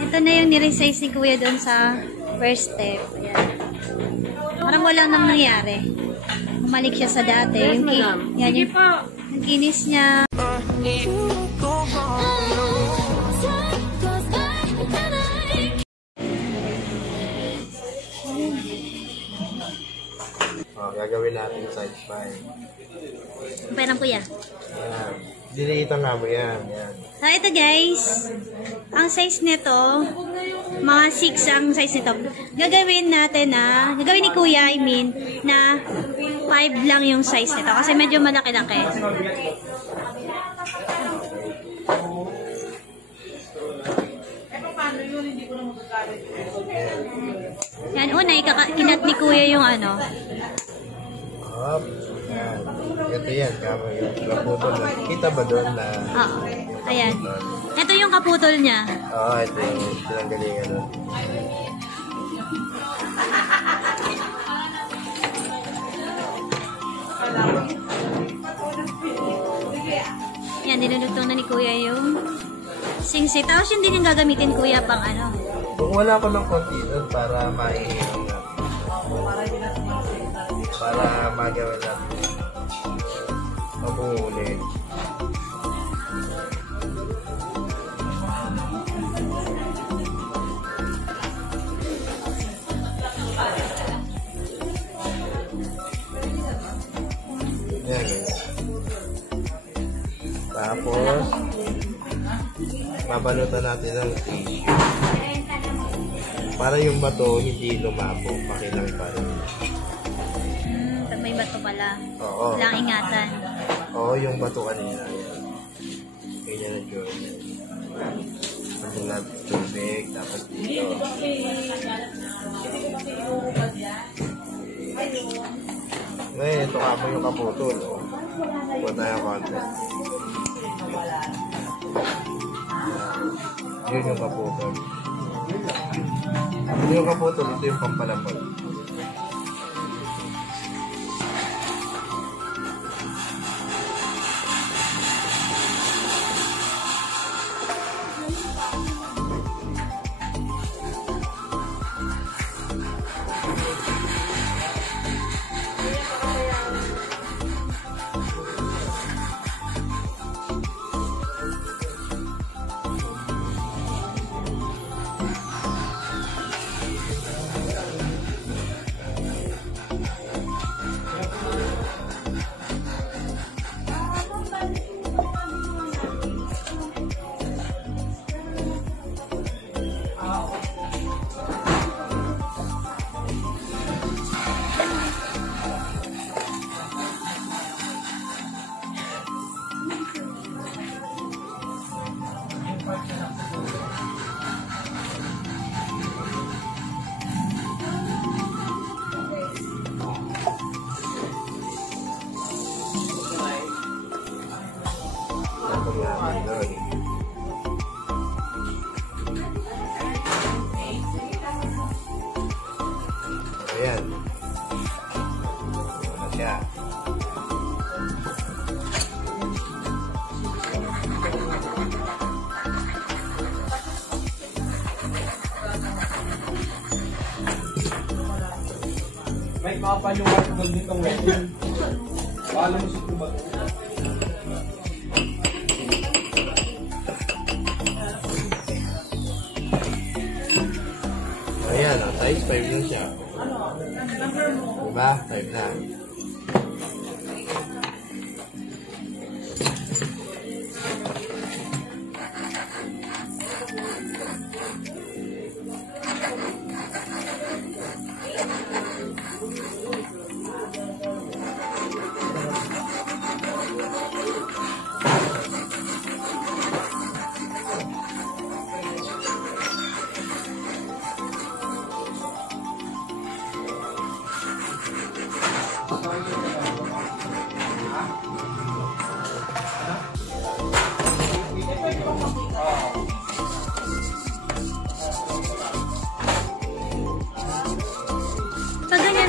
Ito na yung niresize ni Kuya doon sa first step. Ayan. Parang walang nang nangyari. Bumalik siya sa dati. Yan yung kinis niya. Gagawin natin side 5. Pairam Kuya. Ayan. Diniita nga mo yan. So, ito guys. Ang size nito, mga 6 ang size nito. Gagawin ni Kuya, na 5 lang yung size nito. Kasi medyo malaki-laki. Yan, una, kinat ni Kuya yung ano. Yan. Ito yan, kamo yung kaputol. Kita ba doon na... Oo. Ayan. Ito yung kaputol niya. Oo, ito yung sinanggalingan doon. Yan, nilulutong na ni Kuya yung singsi. Tapos yun din yung gagamitin Kuya pang ano. Kung wala ko ng konti doon para maihinom na. Para magawa natin. Mabuhulit. Yan. Tapos, babalutan natin ng tissue. Para yung bato hindi lumapo, pakilang pa rin. May bato pala. Oo. Lang ingatan. Oo, yung bato kanina. Ganyan na dyan. Pagkulat tubig, tapos dito. Ngayon, ito kamo yung kaputol. Huwag tayo konti. Yun yung kaputol. Ito yung kaputol, ito yung pampalapot. Ayan. Ano siya? May kapanyuhan ko dito ng wedding. Wala mo si Tuba. Ayan, size 5 lang siya. Diba? 5 na.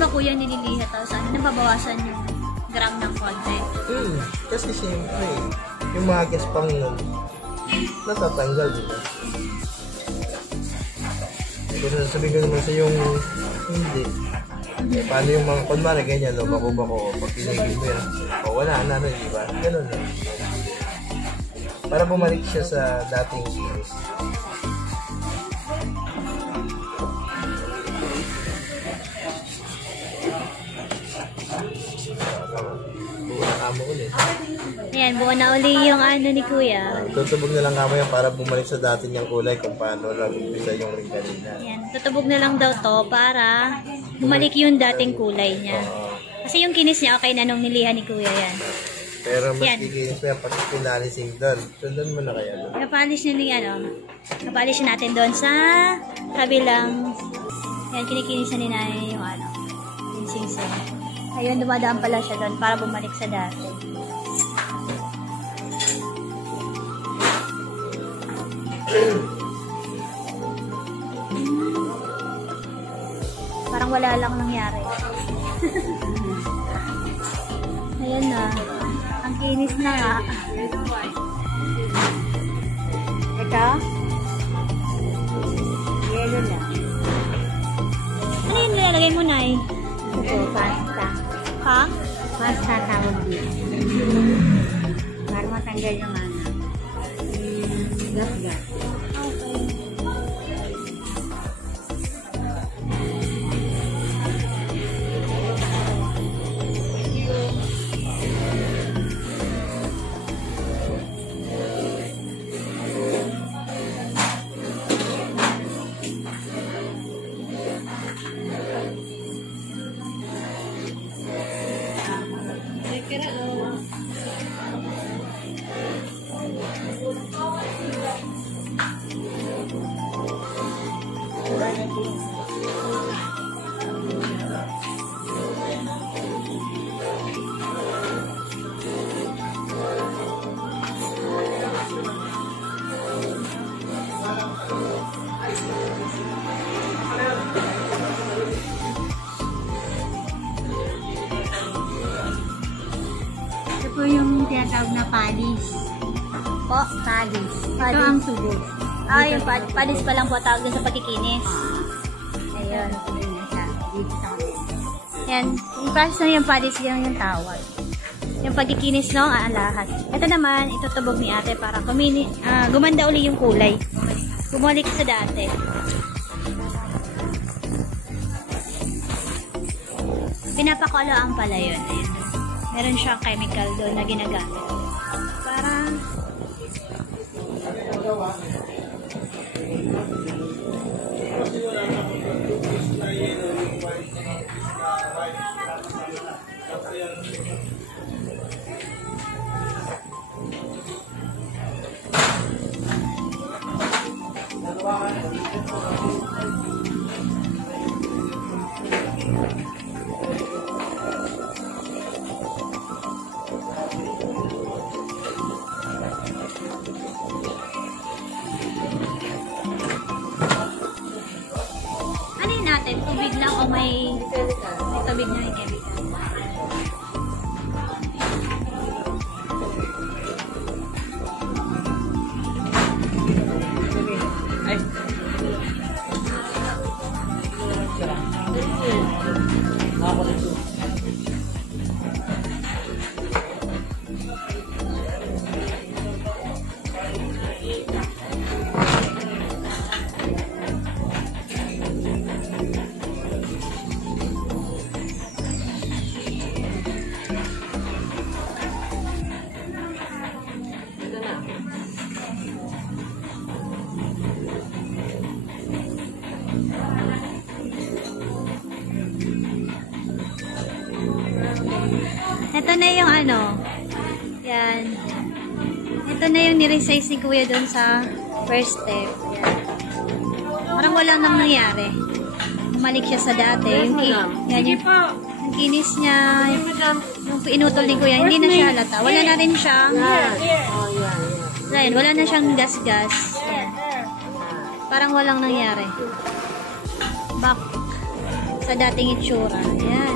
Ba Kuya nililihat tapos nababawasan yung gram ng konti? Kasi siyempre yung mga gaspang natatanggal, diba? Kung sasabihin ko naman sa yung hindi. Eh, paano yung mga, kunwari ganyan, no? Bako-bako, pag pinigil mo yan, o wala na, di ba? Ganun na. Para bumalik siya sa dating kinis. Buo na kamo ulit. Ayan, buo na uli yung ano ni Kuya. Tutubog na lang kamo yan para bumalik sa dati niyang kulay kung paano nag-umpisa yung ring kanina. Ayan, tutubog na lang daw to para bumalik yung dating kulay niya. Kasi yung kinis niya okay na nung nilihan ni Kuya yan. Pero mas Yan. kikinis mo yan pag pinalising doon. Sundan mo na kaya doon. Napalish na ni ano. Napalish natin doon sa kabilang. Yan, kinikinis na ni Nanay yung ano. Yung singsing. Ayun, dumadaan pala siya doon para bumalik sa dati. Parang wala lang nangyari. Ayan na. Ang kinis na nga. Ito? Yellow na. Ano yun nilalagay mo, Nay? Ito, pasta. Ha? Pasta tawag dito. Para matanggal yung ano. Gas-gas. Ito po yung tinatawag na palis. Po? Palis. Ito Palis. ang tubo. Ah, yung palis pa lang po tawag dun sa pagkikinis. Ayun. Dito sa kanila. Yan. Yung process na yung palis yung tawag. Yung pagkikinis no, lahat. Ito naman, itutubog ni ate para gumanda uli yung kulay. Bumalik sa dati. Pinapakuluan pala yun. Ayan. Meron siyang chemical doon na ginagamit. Para ano yun natin? Tubig lang o may tubig na yung chemical? Ito na yung ano. Yan. Ito na yung niresize ni Kuya doon sa first step. Yan. Parang wala nang nangyari. Bumalik siya sa dati. Yan, yung kinis niya. Yung inutol ni Kuya. Hindi na siya halata. Wala na rin siyang wala na siyang gas-gas. Yan. Parang walang nangyari. Back sa dating itsura. Yan.